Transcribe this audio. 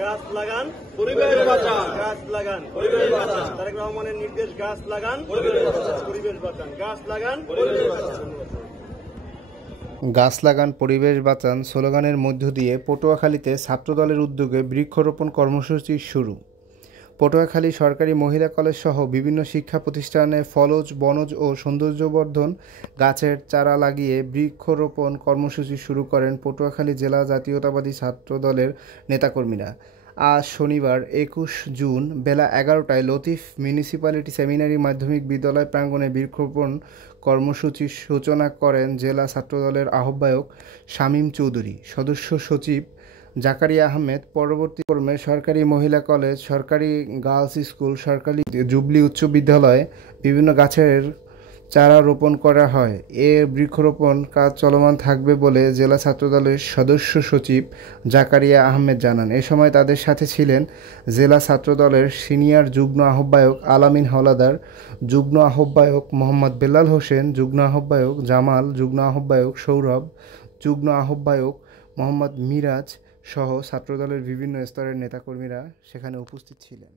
গাছ লাগান, পরিবেশ বাঁচান। গাছ লাগান, পরিবেশ বাঁচান। তারেক রহমানের নির্দেশ, গাছ লাগান, পরিবেশ বাঁচান। গাছ লাগান, পরিবেশ বাঁচান। গাছ লাগান পরিবেশ বাঁচান স্লোগানের মধ্য দিয়ে পটুয়াখালীতে ছাত্রদলের উদ্যোগে বৃক্ষরোপণ কর্মসূচি শুরু। পটুয়াখালী সরকারি মহিলা কলেজ সহ বিভিন্ন শিক্ষা প্রতিষ্ঠানে ফলজ, বনজ ও সৌন্দর্যবর্ধন গাছের চারা লাগিয়ে বৃক্ষরোপণ কর্মসূচি শুরু করেন পটুয়াখালী জেলা জাতীয়তাবাদী ছাত্রদলের নেতাকর্মীরা। আজ শনিবার ২১ জুন বেলা ১১টায় লতিফ মিউনিসিপ্যালিটি সেমিনারি মাধ্যমিক বিদ্যালয় প্রাঙ্গণে বৃক্ষরোপণ কর্মসূচির সূচনা করেন জেলা ছাত্রদলের আহ্বায়ক শামীম চৌধুরী, সদস্য সচিব জাকারিয়া আহমেদ। পরবর্তী কর্মে সরকারি মহিলা কলেজ, সরকারি গার্লস স্কুল, সরকারি জুবলি উচ্চ বিদ্যালয়ে বিভিন্ন গাছের চারা রোপণ করা হয়। এ বৃক্ষরোপণ কাজ চলমান থাকবে বলে জেলা ছাত্রদলের সদস্য সচিব জাকারিয়া আহমেদ জানান। এ সময় তাদের সাথে ছিলেন জেলা ছাত্রদলের সিনিয়র যুগ্ম আহ্বায়ক আলামিন হাওলাদার, যুগ্ম আহ্বায়ক মোহাম্মদ বেলাল হোসেন, যুগ্ম আহ্বায়ক জামাল, যুগ্ম আহ্বায়ক সৌরভ, যুগ্ম আহ্বায়ক মোহাম্মদ মিরাজ সহ ছাত্রদলের বিভিন্ন স্তরের নেতাকর্মীরা সেখানে উপস্থিত ছিলেন।